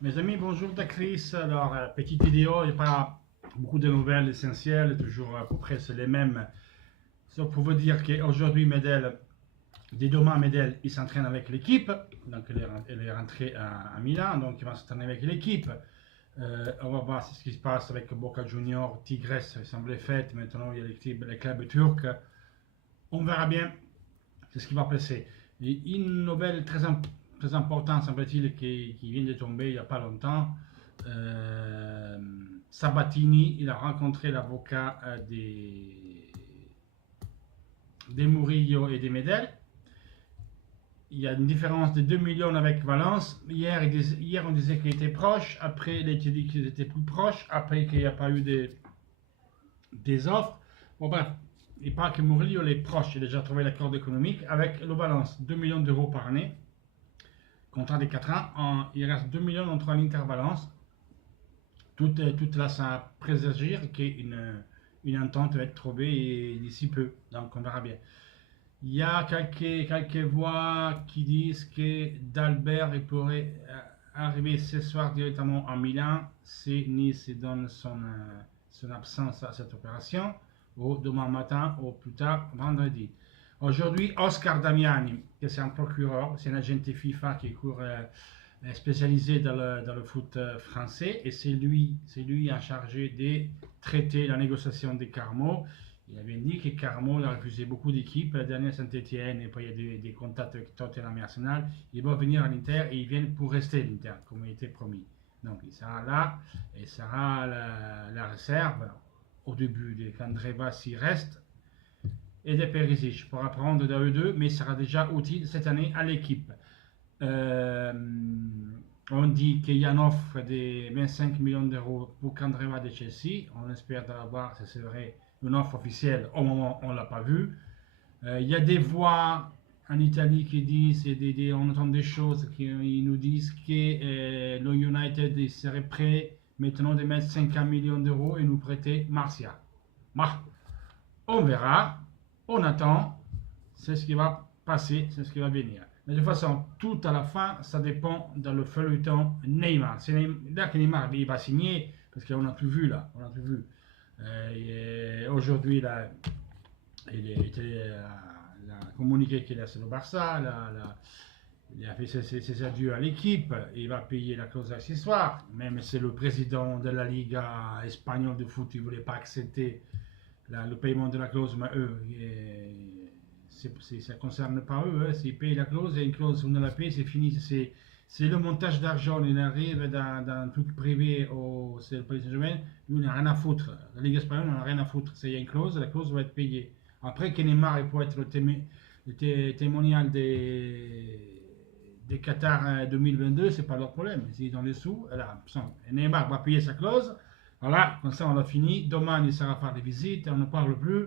Mes amis, bonjour Chris. Alors, petite vidéo, il n'y a pas beaucoup de nouvelles essentielles, toujours à peu près c'est les mêmes. Sauf pour vous dire qu'aujourd'hui, Medel, dès demain, Medel, il s'entraîne avec l'équipe. Donc, elle est rentrée à Milan, donc il va s'entraîner avec l'équipe. On va voir ce qui se passe avec Boca Junior, Tigres, il semblait fait. Maintenant, il y a les clubs turcs. On verra bien ce qui va passer. Et une nouvelle très importante, semble-t-il, qui vient de tomber il n'y a pas longtemps. Euh, Sabatini, il a rencontré l'avocat des Murillo et des Medel. Il y a une différence de 2 millions avec Valence. Hier on disait qu'il était proche. Après, il a été dit qu'ils étaient plus proches. Après, qu'il n'y a pas eu des offres. Bon, bref, il paraît que Murillo est proche. Il a déjà trouvé l'accord économique avec le Valence. 2 millions d'euros par année. Contrat de 4 ans. Il reste 2 millions entre l'Inter-Valence. Tout là, ça présagir une entente va être trouvée d'ici peu. Donc, on verra bien. Il y a quelques voix qui disent que Dalbert il pourrait arriver ce soir directement à Milan si Nice donne son absence à cette opération, ou demain matin, ou plus tard vendredi. Aujourd'hui, Oscar Damiani, qui est un procureur, c'est un agent FIFA qui court spécialisé dans le foot français, et c'est lui en chargé de traiter la négociation des Carmo. Il avait dit que Carmo a refusé beaucoup d'équipes, la dernière Saint-Etienne, et puis il y a des contacts avec Tottenham et Arsenal. Il va venir à l'Inter et ils viennent pour rester à l'Inter, comme il était promis. Donc il sera là et il sera la réserve au début de qu'Andreva s'y reste et de Perisic pour apprendre d'eux deux, mais il sera déjà utile cette année à l'équipe. Euh, on dit qu'il y a une offre de 25 millions d'euros pour Candreva de Chelsea. On espère l'avoir, ce serait une offre officielle. Au moment où on ne l'a pas vue. Il y a des voix en Italie qui disent, on entend des choses qui nous disent que le United serait prêt maintenant de mettre 50 millions d'euros et nous prêter Martial. Bah, on verra, on attend, c'est ce qui va passer, c'est ce qui va venir. Mais de toute façon, tout à la fin, ça dépend dans le feuilleton Neymar. C'est là que Neymar il va signer, parce qu'on n'a plus vu là, on n'a plus vu. Aujourd'hui, là, il a communiqué qu'il laisse le Barça, il a fait ses adieux à l'équipe, il va payer la clause accessoire, même si le président de la Liga espagnole de foot ne voulait pas accepter le paiement de la clause, mais eux, ça ne concerne pas eux. S'ils payent la clause, et une clause, vous ne la payez, c'est fini. C'est le montage d'argent. Il arrive dans un truc privé au Paris Saint-Germain, lui, il n'a rien à foutre. La Ligue espagnole n'a rien à foutre. Il y a une clause, la clause va être payée. Après, que Neymar il peut être le témoignal des Qatar 2022, c'est pas leur problème. S'ils ont les sous, là, Neymar va payer sa clause. Voilà, comme ça on a fini. Demain, il sera faire des visites, on ne parle plus.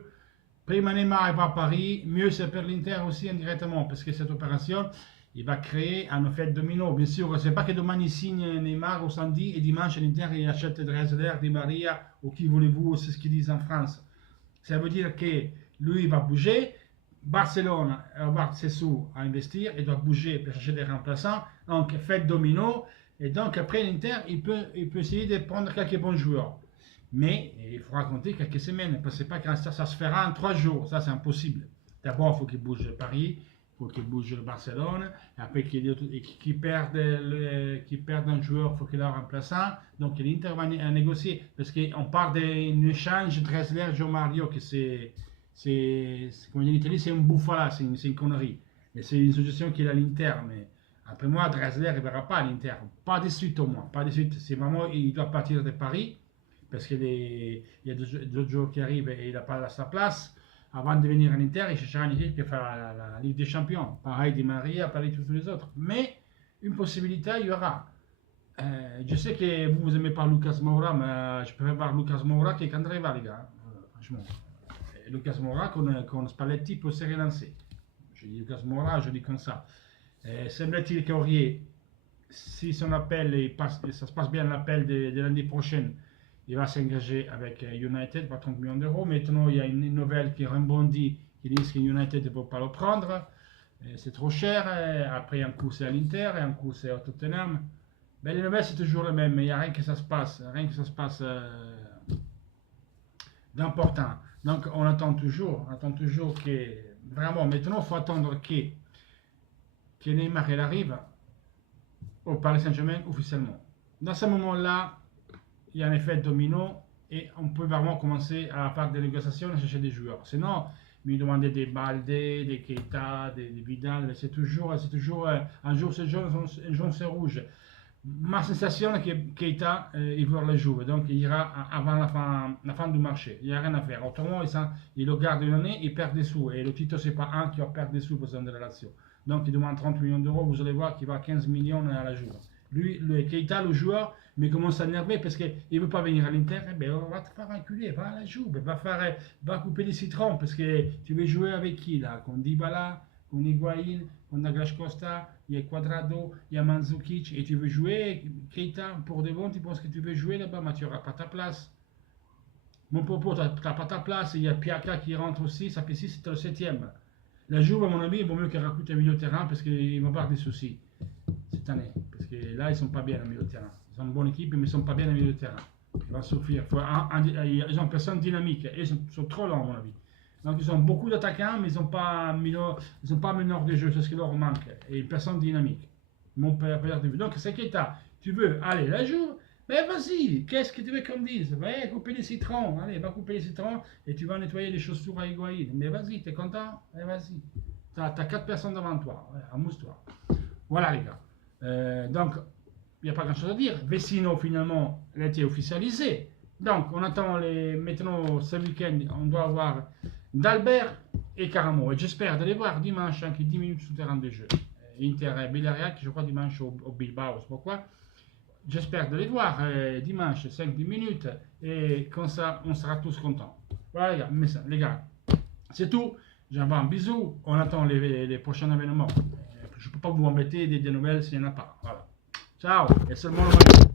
Prima Neymar va à Paris, mieux c'est pour l'Inter aussi indirectement, parce que cette opération, il va créer un effet domino. Bien sûr, c'est pas que demain il signe Neymar au samedi et dimanche l'Inter il achète Drexler, Di Maria ou qui voulez-vous, c'est ce qu'ils disent en France. Ça veut dire que lui il va bouger, Barcelone va avoir ses sous à investir et doit bouger pour chercher des remplaçants. Donc, effet domino. Et donc, après l'Inter, il peut essayer de prendre quelques bons joueurs. Mais il faudra compter quelques semaines, parce que c'est pas que ça se fera en 3 jours, ça c'est impossible. D'abord, il faut qu'il bouge Paris, il faut qu'il bouge le Barcelone, et après qu'il perde un joueur, il faut qu'il ait un remplaçant. Donc l'Inter va négocier, parce qu'on parle d'un échange Drexler-Joe Mario, que comme on dit en Italie, c'est une bouffala, c'est une connerie. Mais c'est une suggestion qu'il a à l'Inter, mais après moi, Drexler ne verra pas à l'Inter, pas de suite au moins, pas de suite. C'est vraiment, il doit partir de Paris parce qu'il y a d'autres joueurs qui arrivent et il n'a pas sa place. Avant de venir à l'Inter, il cherchera une équipe qui fera la Ligue des Champions. Pareil Di Maria, pareil tous les autres. Mais une possibilité, il y aura. Je sais que vous n'aimez pas Lucas Moura, mais je préfère voir Lucas Moura qu'André les gars. Franchement. Lucas Moura con Spalletti peut se relancer. Je dis Lucas Moura, je dis comme ça. Semble-t-il qu'Aurier, si son appel, ça se passe bien l'appel de l'année prochaine, il va s'engager avec United pour 30 millions d'euros. Maintenant, il y a une nouvelle qui rebondit qui dit que United ne peut pas le prendre. C'est trop cher. Après, un coup c'est à l'Inter et un coup c'est au Tottenham. Ben, les nouvelles, c'est toujours le même, mais il n'y a rien que ça se passe, rien que ça se passe d'important. Donc, on attend toujours que, vraiment, maintenant, il faut attendre que Neymar il arrive au Paris Saint-Germain officiellement. Dans ce moment-là, il y a un effet domino et on peut vraiment commencer à faire des négociations et chercher des joueurs. Sinon, lui demander des Baldé, des Keita, des Vidal, c'est toujours un jour c'est jaune, un jour c'est rouge. Ma sensation est que Keita, il veut le jouer, donc il ira avant la fin du marché. Il n'y a rien à faire. Autrement, il le garde une année, il perd des sous. Et le titre, c'est pas un qui va perdre des sous besoin de la Lazio. Donc il demande 30 millions d'euros, vous allez voir qu'il va 15 millions à la journée. Lui, Keita, le joueur, mais commence à énerver parce qu'il ne veut pas venir à l'Inter. Eh ben, on va te faire enculer, va à la joue, va couper les citrons parce que tu veux jouer avec qui là? Con Dybala, con Higuaín, con Douglas Costa, il y a Quadrado, il y a Mandzukic, et tu veux jouer Keita pour de bon, tu penses que tu veux jouer là-bas, mais tu n'auras pas ta place. Mon propos, tu n'as pas ta place, il y a Piaka qui rentre aussi, ça fait 6, c'était le 7ème. La Juve, à mon avis, il vaut mieux qu'il recrute un milieu de terrain parce qu'il va avoir des soucis cette année. Parce que là, ils ne sont pas bien au milieu de terrain. Ils ont une bonne équipe, mais ils ne sont pas bien au milieu de terrain. Ils vont souffrir. Ils ont personne dynamique. Et ils sont trop lents, à mon avis. Donc, ils ont beaucoup d'attaquants, mais ils n'ont pas meneur de jeu. C'est ce qui leur manque. Et personne dynamique. Mon père de vue. Donc, c'est Keita. Tu veux aller la jouer? Mais vas-y, qu'est-ce que tu veux qu'on dise? Va couper les citrons, allez, va couper les citrons et tu vas nettoyer les chaussures à Higuaín. Mais vas-y, t'es content? Allez, vas-y. T'as 4 personnes devant toi, ouais, amuse-toi. Voilà les gars. Donc, il n'y a pas grand-chose à dire. Vecino, finalement, il a été officialisé. Donc, on attend maintenant, ce week-end, on doit avoir D'Albert et Caramo. Et j'espère de les voir dimanche, hein, qui 10 minutes sous terrain de jeu. Inter et Villarreal, qui je crois dimanche au Bilbao, c'est pourquoi. J'espère de les voir dimanche, 5-10 minutes, et comme ça, on sera tous contents. Voilà les gars, c'est tout. J'envoie un bisou, on attend les prochains événements. Je ne peux pas vous embêter des nouvelles s'il n'y en a pas. Voilà. Ciao, et seulement le